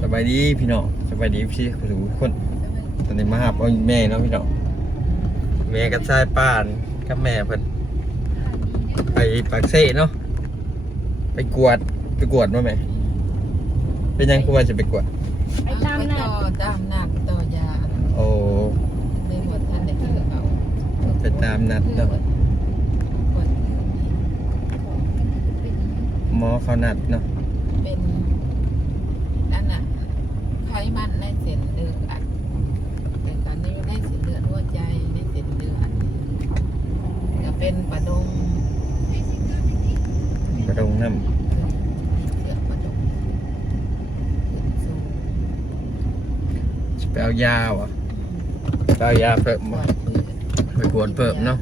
สบายดีพี่น้องสบายดีพี่ทุกคน ตอนนี้มาหาพ่อแม่เนาะพี่น้องแม่กับชายป่านกับแม่เพิ่นไปปากเซ่เนาะไปกวดไปกวดมาแม่เป็นยังกูว่าจะไปกวดไปตามนัดต่อตามนัดต่อยาโอ้เลยหมดท่านได้คือเอาไปตามนัดเนาะหมอเขานัดเนาะเป็น นั่นน่ะไขมันในเส้นเลือดแต่ตอนนี้ในเส้นเลือดหัวใจในเส้นเลือดก็เป็นประดงกระดงน้เลือดประดงขึ้นสูงำจะไปเอายาเหรอไปเอายาเพิ่มปบ่วดพื้นไปกวดเพิ่มเนาะ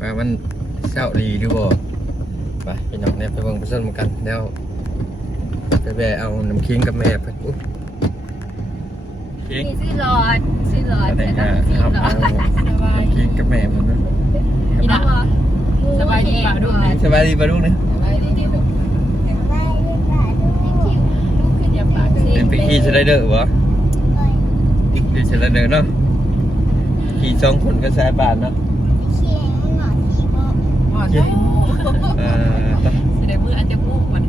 ว่ามันเศร้าดีหรือบ่ไปพี่น้องเนี่ยไปเบิ่งไปส้นกันแล้ว ไปแบะเอาน้ำคิงกับแม่ไปอุ๊ยคิงมีซื้อหลอดซื้อหลอดแสดแต่งต้อว่างซื้อเอาหลอเอาดน้ำคิงกับแม่มันนะอีน้องเหรอสบายดีป่ะลูกสบายดีปะลูกเนี่ยสบายดีดีลูกลูกขึ้นอย่าปากสิเป็นไปขี่สไลเดอร์วะขี่สไลเดอร์เนาะขี่สองคนก็สายบานเนาะหมอดได้เอ่อต้องสิได้มืออันจะพูดมัน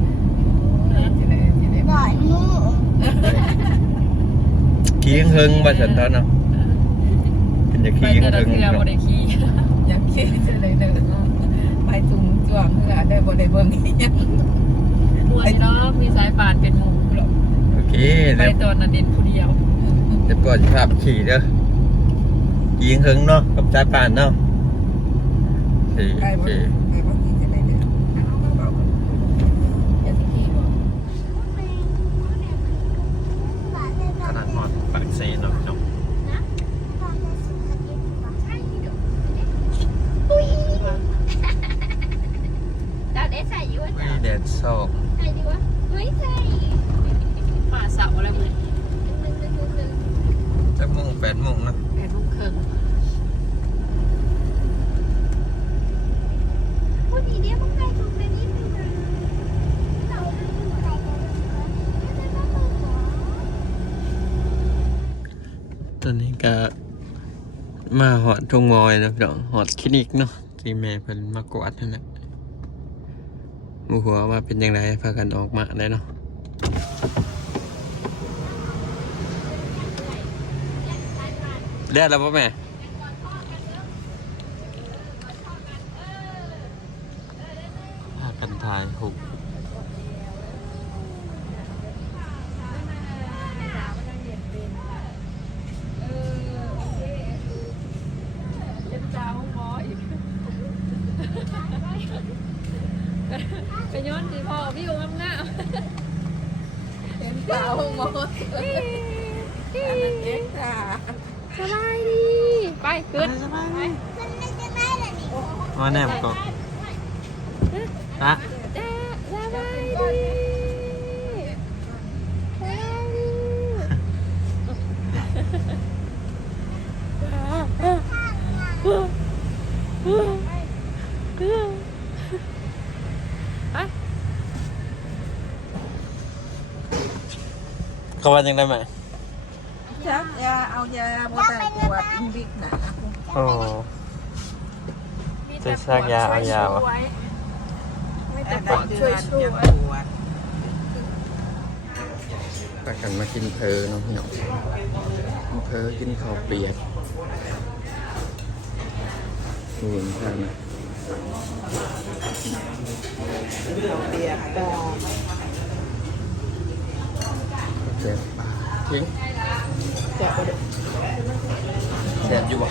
ที่ไหนที่ไหน ขี่เฮงๆมาสันตอนเนาะเป็นจะไปขี่เจอเฮเรางเทือๆบ่เนาะได้ขี่อยากคิดเลยเด้อไปจุงจ้วงเพื่อได้บ่ได้เบิ่งอีหยังมวนเนาะมีสายป่านเป็นหมู่หรอกโอเคไปเดี๋ยวตอนนั้นเด่นผู้เดียวเดี๋ยวก่อนจะพาไปขี่เด้อขี่เฮงๆเนาะกับสายบานเนาะโอเคไปโอบ่เค ไปบ่กี่จะได้เด้ออย่าสิขี่บ่ ขนาดหอดปากเซเนาะเนาะ เราได้ ใส่อยู่ว่านี่จะแดดโซกใส่ดีวะเฮ้ยใส่มาเสาร์อะไรมื้อหนึ่งหนึ่งหนึ่งหนึ่งจักโมงแปดโมงเนาะแปดโมงครึ่งพูดดีเดียวมึงใส่ถูกเลยนิดนึงนะเราไม่ถูกใส่เลยไม่ได้ต้องมือหัวตอนนี้ก็มาหอดทงมอยนะพี่น้องหอดคลินิกเนาะที่แม่เพิ่นมากวาดนั่นแหละ หมูหัวว่าเป็นยังไงพากันออกมาได้เนาะได้แล้วป่ะแม่พากันถ่ายหุบ เจ็บจ้าห้องหมออีกไปย้อนสิพ่อพี่อยู่งาม เห็นเปล่าหมดอันนั้นเองค่ะๆสบายดี ไปขึ้นมันไม่ได้เลยนี่มาแนมก่อนนะ จ้าสบายดีสบายดีไป เขาว่ายังได้ไหมจักยาเอายาบ่ได้ปวดอินบิกน่ะโอ้จะซักยาเอายาวะไม่แต่ปวดช่วยช่วยปวดพากันมากินเพอเนาะพี่น้องกินเพอกินข้าวเปียกนู่นทางนะเปียกปอ เจ็บปากทิ้งจะบ่ได้แซ่บอยู่บ่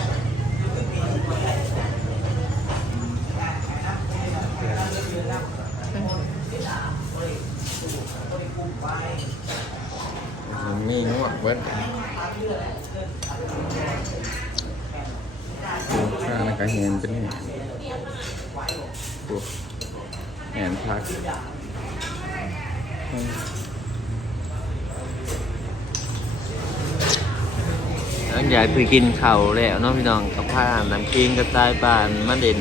มันมีนวดเบิ้ลดูข้างแล้วก็เห็นเป็นดูแหนพัก อืมหลังจากคือกินข้าวแล้วเนาะพี่น้องกับผ้าน้ำกินกระต่ายบานมาเด่น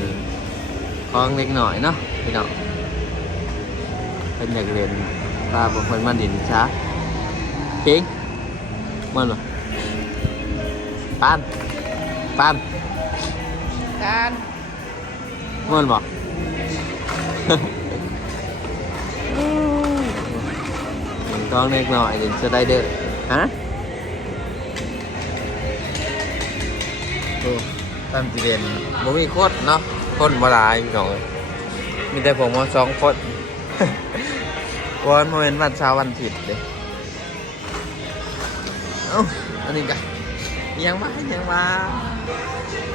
คล้องเล็กหน่อยเนาะพี่น้องเป็นอยากเล่นปลาบางคนมาเด่นช้าพิงมันเหรอปานปานการมันบ่ท้องเล็กหน่อยเดี๋ยวจะได้เด้อฮะ โอ้ตามจีเรียนบ่มีโคตรเนาะคนบ่หลายพี่น้องเอ้ยมีแต่ผมมาสองคนวันมาเป็นวันเช้าวันอาทิตเด้เอ้าอันนี้กันยังมายังมา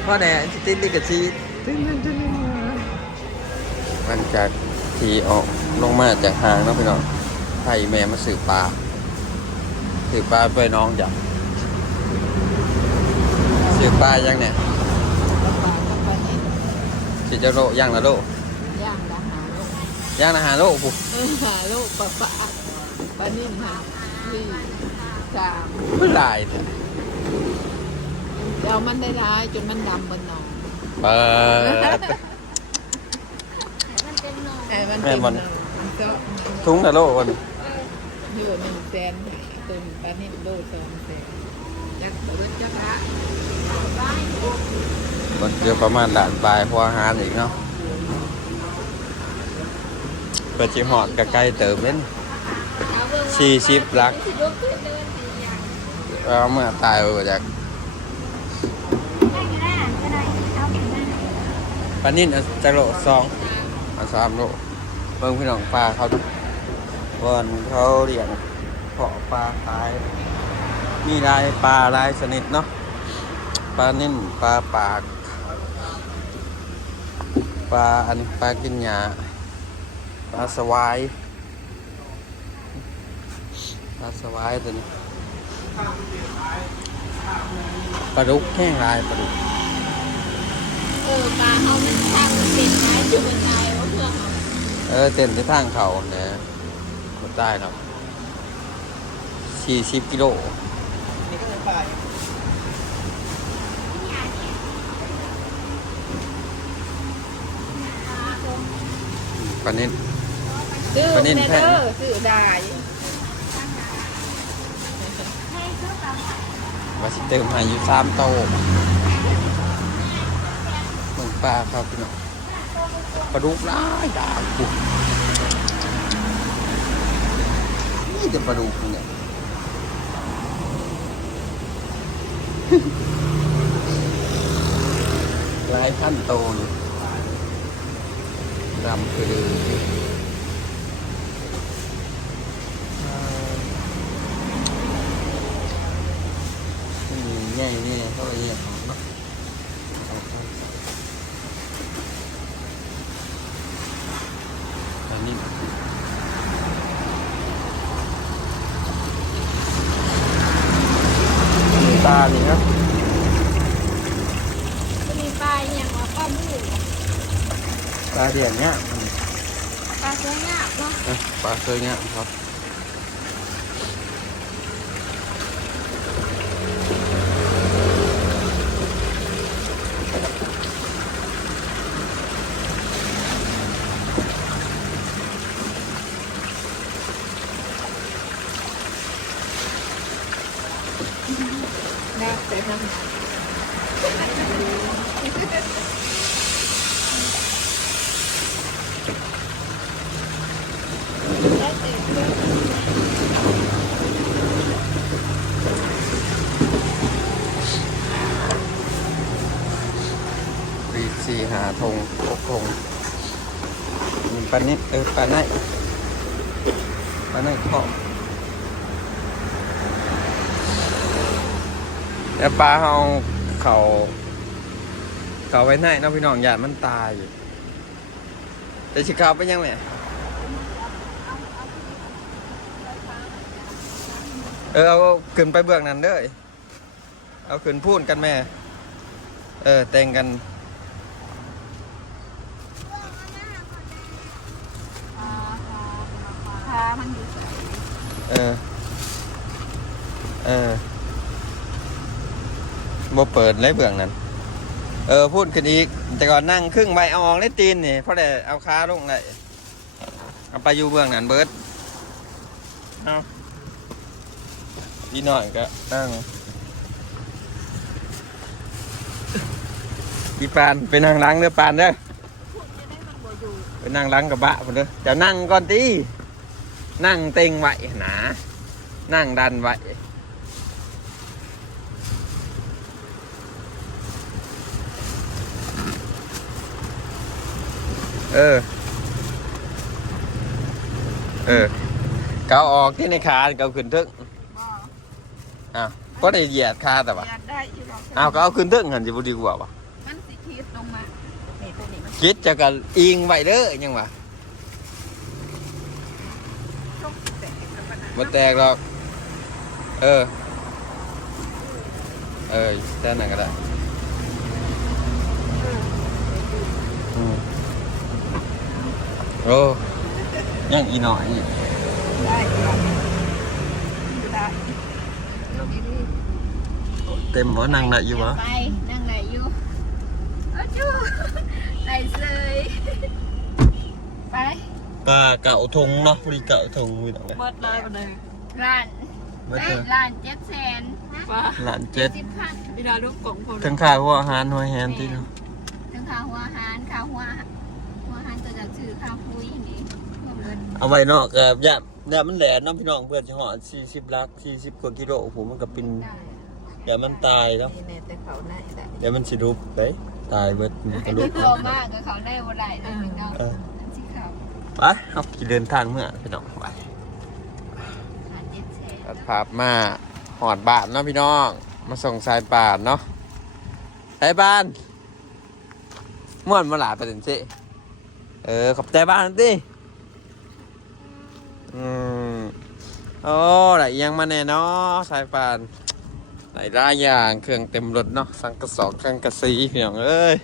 พ่อแหน่จิติดลิกซีตึ้งตึ้งตึ้งหลังจากทีออกลงมาจากหางเนาะพี่น้องไผ่แม่มาสืบปลาสืบปลาไปน้องจ้ะ สืบปลายังเนี่ยปลากับปลานิ่มสิจะโลย่างละโลย่างละหาลูกย่างละหาโลปุ๊เออหาลูกปลาปลาปลานิ่มหาสี่สามเมื่อไรเนี่ยเดี๋ยวมันได้ร้ายจนมันดำบนหนองเปิด มันเป็นนอนแต่มันแม่เป็นบอลหนองมันก็ทุงละโลวัน อยู่หนึ่งแสนหาตัวปลานิ่มโลสองแส มันเกือบประมาณด่านปลายพออาหารอีกเนาะเปิดจิหอดก็ใกล้เติมเล่นสี่สิบลักเราเมื่อตายไปจากปานินจะโลสองอาสามโลเบิ่งพี่น้องปลาเขาดูบอนเขาเลี้ยงเพาะปลาขาย มีหลายปลาหลายชนิดเนาะปลานิ่นปลาปาก ปลาอันปลากินหญ้าปลาสวายปลาสวายตัวนี้ปลาดุกแห้งลายปลาดุกเออปลาเขามันทางมันเป็นไม้จุดบันไดว่าเพื่อเขาเออเต้นที่ทางเขาเนี่ยหมดได้ครับสี่สิบกิโล ปลานิ่นซื้อปลานิ่แน่นแพะเด้อซื้อได้ให้ซื้อปลาว่าสิเติมให้อยู่สามโตเมืองปลาครับพี่น้องปลาดุกร้ายดาบปุ๊นี่จะปลาดุกเนี่ย หลายขั้นโตอยู่ดำคือลือง่ายนี่เท่าไหร่เนี่ยเนาะอันนี้ตา นี่ครับจะมีปลาอย่างว่าปลาบูปลาเดียนเนี่ยอืมปลาสวยงามเนาะเอ้ยปลาเคยเนี่ยครับ นะแต่ทำปีสี่หาธงหกธงปลานิดเออปลาไหนปลาไหนขอ แล้วปลาเขาเขาเขาไว้ไหนเนาะพี่น้องอย่ามันตายอยู่แต่ชิคาวไปยังไงเออเอาขึ้นไปเบื้องนั้นเด้อเอาขึ้นพูดกันแม่ เออแต่งกันเออ เออ บ่เปิดเลยเบื้องนั้น เออพูดกันอีก แต่ก่อนนั่งครึ่งใบเอาออกได้ตีนนี่เพราะแต่เอาขาลงเลยเอาไปอยู่เบื้องนั้นเบิร์ดเอาอีหน่อยก็นั่งอีปานไปนั่งล้างเด้อปานเด้อไปนั่งล้างกับบะพุ่นเด้อจะนั่งก่อนตีนั่งเต็งไหวหนา นั่งดันไหว เออ เออเกาออกที่ในขาเกาขึ้นทึกบ่อ้าวก็ได้เหยียดขาแต่ว่าอยากได้อยู่หรอกอ้าวก็เอาขึ้นทึกหันจะบ่ดีกว่าปะมันสิคิดลงมานี่ตัวนี้มันคิดจะกันอิงไว้เด้อยังวะต้องแตกแล้วมันน่ะบ่แตกหรอกเออ เออแค่นั้นก็ได้อืม โอ้ยังอีหน่อยอีกได้ได้เต็มบ่นั่งได้อยู่บ่ไปนั่งไหนอยู่อ้าวจูไหนเลยไปปลาเก่าทงเนาะพอดีเก่าทงมีตรงไหนเบิดเลยบ่ได้ร้านเบิดเอ้ร้านเจ็ดแสนว่าหลานเจ็ดสิบพันเวลาลูกกล่องพอทั้งค่าหัวอาหารหัวแฮนที่เนาะทั้งค่าหัวอาหารค่าวหัวอาหารตัวจากชื่อค่าคุยอย่างนี้รวม เบิดเอาไว้เนาะก็ย่าย่ามันแหลนเนาะพี่น้องเพื่อนจะหอด40ลัก40กว่ากิโลโอ้โหมันก็เป็นได้เดี๋ยวมันตายแล้วนี่แน่แต่เขาไหนได้เดี๋ยวมันสิรุบไปตายเบิดมันก็ลุกโตมากกับเขาได้บ่ได้เลยพี่น้องเอออันสิเขาไปเอาสิเดินทางเมื่อพี่น้องไปร้านเจ็ดแสนตัดภาพมาหอดบ้านเนาะพี่น้อง มาส่งสายป่านเนาะไอ้บ้านม่วนมาหลายประเด็นสิเออขอบใจบ้านสิ อืมโอ้ไหลยังมาแน่เนาะสายป่านไหลายหลายอย่างเครื่องเต็มรถเนาะสังกะสอกเครื่องกระสีพี่น้องเอ้ย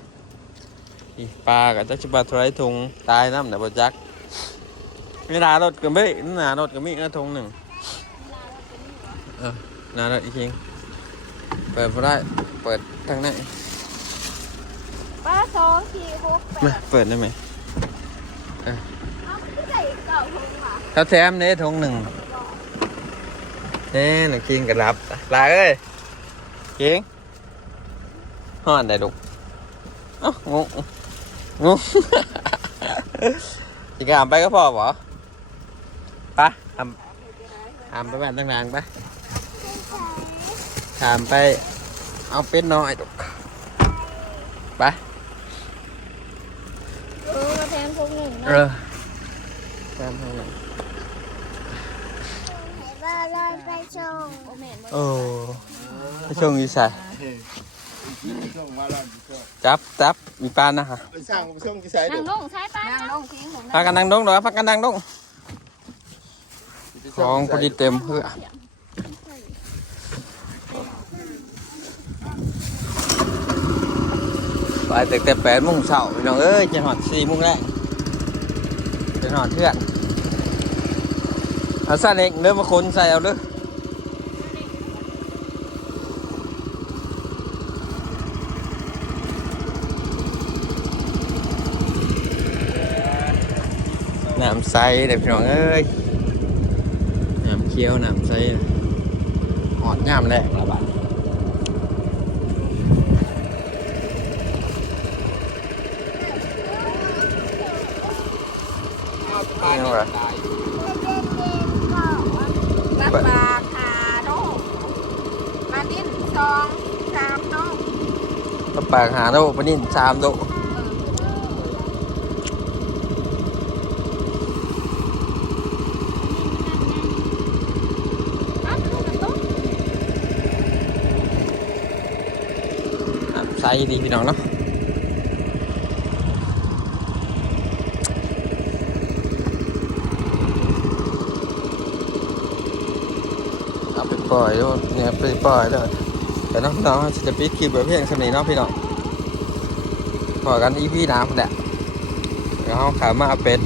อีปลากับจักชิบาทไรทุงตายน้ำไหนบ่จักไม่นารถก็ไม่นารถก็มีนะทงหนึ่งเออนาเลยอีกทีเปิดบ่ได้เปิดทางไหนป้าสองสี่หกแปมาดเปิดได้ไหมเอ้าไม่ใส่ เก่าทุ่งหรอถ้าแถมเน้ทงหนึ่งเน่หนึ่งกินกันรับลาเอ้ยกิงห่อนได้ลูกเอ้างงงงจิกามไปก็พอบ่ไปทำทำไปบ้านตั้งนานไปถามไปเอาเป็ดน้อยลูกไปเออมาแทนทุ่งหนึ่งเอนะอ แถมให้หน่อยบ้านเลยไปส่งโอแม่นบ่โอ้ไปชงอีสายจับจับมีปลานะฮะไปสร้างไปส่งที่ไสนั่เด้งอลงใช้ป้านั่งลงทิ้งผมพากันนั่งดงเด้อพากันนั่งดงของพอดีเต็มเพื่อไปแต่แต่แปดโมงเช้าพี่น้องเอ้ยจะหอดสี่โมงแรกจะหอดเพื่อนเอาซาเล็กเด้อมมาคนใส่เอาเด้อน้ำใสเด้อพี่น้องเอ้ยน้ำเคี้ยวน้ำใสหอดย่ามแรกละบาดนี่เหรอรับ ปลาคาโน่มาดิ้นสองสามโน่ก็ปากหาโดปนินสามโดอ้าวลูกกระตุ้นน้ำใสดีพี่น้องเนาะเอาไปล่อยเนี่ยไปปล่อยเลยแต่น้องพี่น้องจะปิดคลิปแบบเพียงสำนีเนาะพี่น้องพอกันอีพี่น้ำแหละแล้วเขาขามาเอาเป็ด